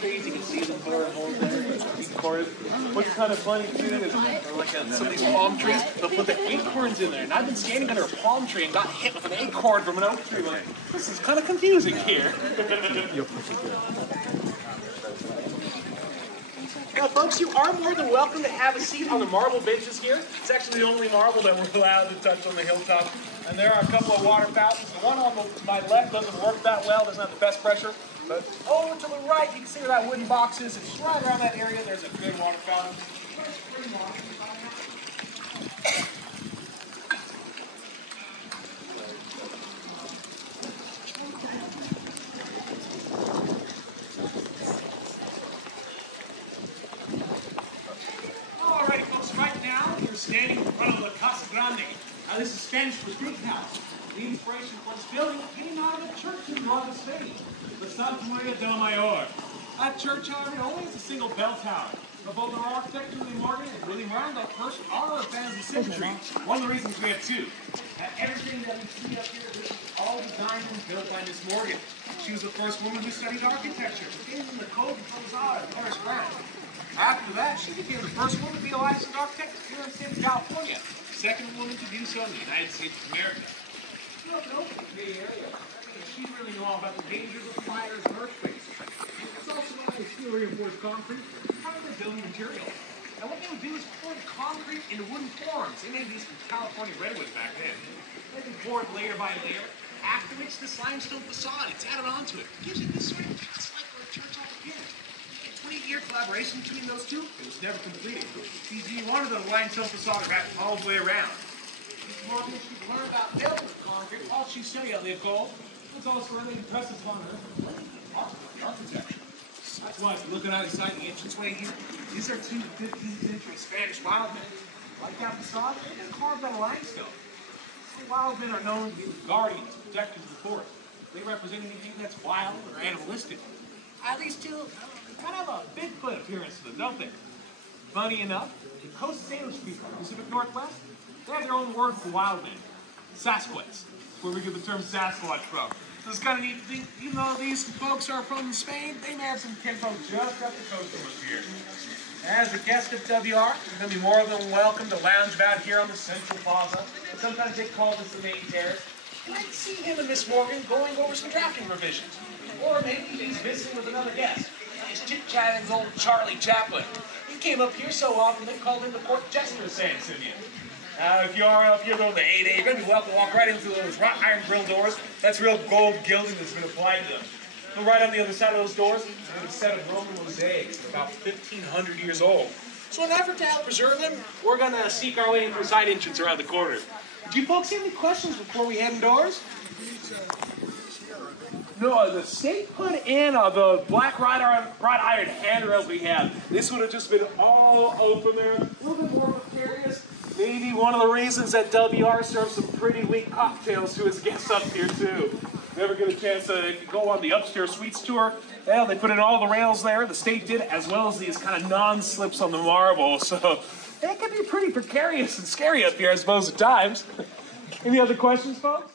trees. You can see them burn holes there. What's kind of funny too is like some of these palm trees, they'll put the acorns in there. And I've been standing under a palm tree and got hit with an acorn from an oak tree. Like, this is kind of confusing here. You're pretty good. Now, folks, you are more than welcome to have a seat on the marble benches here. It's actually the only marble that we're allowed to touch on the hilltop. And there are a couple of water fountains. The one on my left doesn't work that well, doesn't have the best pressure. But over to the right, you can see where that wooden box is. It's right around that area. There's a good water fountain. Alrighty, folks, right now we're standing in front of the Casa Grande. This is Spanish for big house. The inspiration for this building came out of a church in Rome, Spain, the Santa Maria del Mayor. That church, however, only has a single bell tower. But both our architect, William Randolph Hearst, are fans of symmetry. One of the reasons we have two. Everything that we see up here is all designed and built by Miss Morgan. She was the first woman who studied architecture, became in the Code of Posada at Hearst Grant. After that, she became the first woman to be a licensed architect here in the state of California. Second woman to do so in the United States of America. She grew up in the Bay Area. She really knew all about the dangers of fires and earthquakes. It's also known as steel reinforced concrete, part of the building material. And what they would do is pour the concrete into wooden forms. They made these from California redwood back then. They would pour it layer by layer, after which this limestone facade, it's added onto it. It gives it this sort of cast-like for a church all again. A 20-year collaboration between those two, it was never completed. PG wanted the limestone facade wrapped all the way around. Miss Morgan, she learned about building with concrete while she studied at Leopold. It's also really impressive upon her architecture. That's why if you're looking out inside the entranceway here, these are two 15th century Spanish wild men. Like that facade, they're carved out of limestone. The wild men are known to be the guardians, protectors of the forest. They represent anything that's wild or animalistic. These two kind of have a Bigfoot appearance to them, don't they? Funny enough, the Coast Salish people of the Pacific Northwest, they have their own word for wild men, Sasquatch, where we get the term Sasquatch from. So it's kind of neat to think, even though these folks are from Spain, they may have some kinfolk just up the coast from us here. As a guest of WR, you're going to be more than welcome to lounge about here on the Central Plaza. Sometimes they call this the main terrace. You might see him and Miss Morgan going over some drafting revisions. Or maybe he's visiting with another guest. He's chit-chatting with old Charlie Chaplin. He came up here so often they called him the court jester of San Simeon. If you are up here though, the heyday, you're going to be welcome to walk right into those wrought iron grill doors. That's real gold gilding that's been applied to them. And right on the other side of those doors, there's a set of Roman mosaics, about 1,500 years old. So in an effort to help preserve them, we're going to seek our way into a side entrance around the corner. Do you folks have any questions before we head indoors? No, the state put in the black wrought iron handrails we have. This would have just been all open there, a little bit more precarious. Maybe one of the reasons that WR serves some pretty weak cocktails to his guests up here too. Never get a chance to go on the upstairs suites tour. Well, they put in all the rails there, the state did, as well as these kind of non-slips on the marble. So it can be pretty precarious and scary up here, I suppose, at times. Any other questions, folks?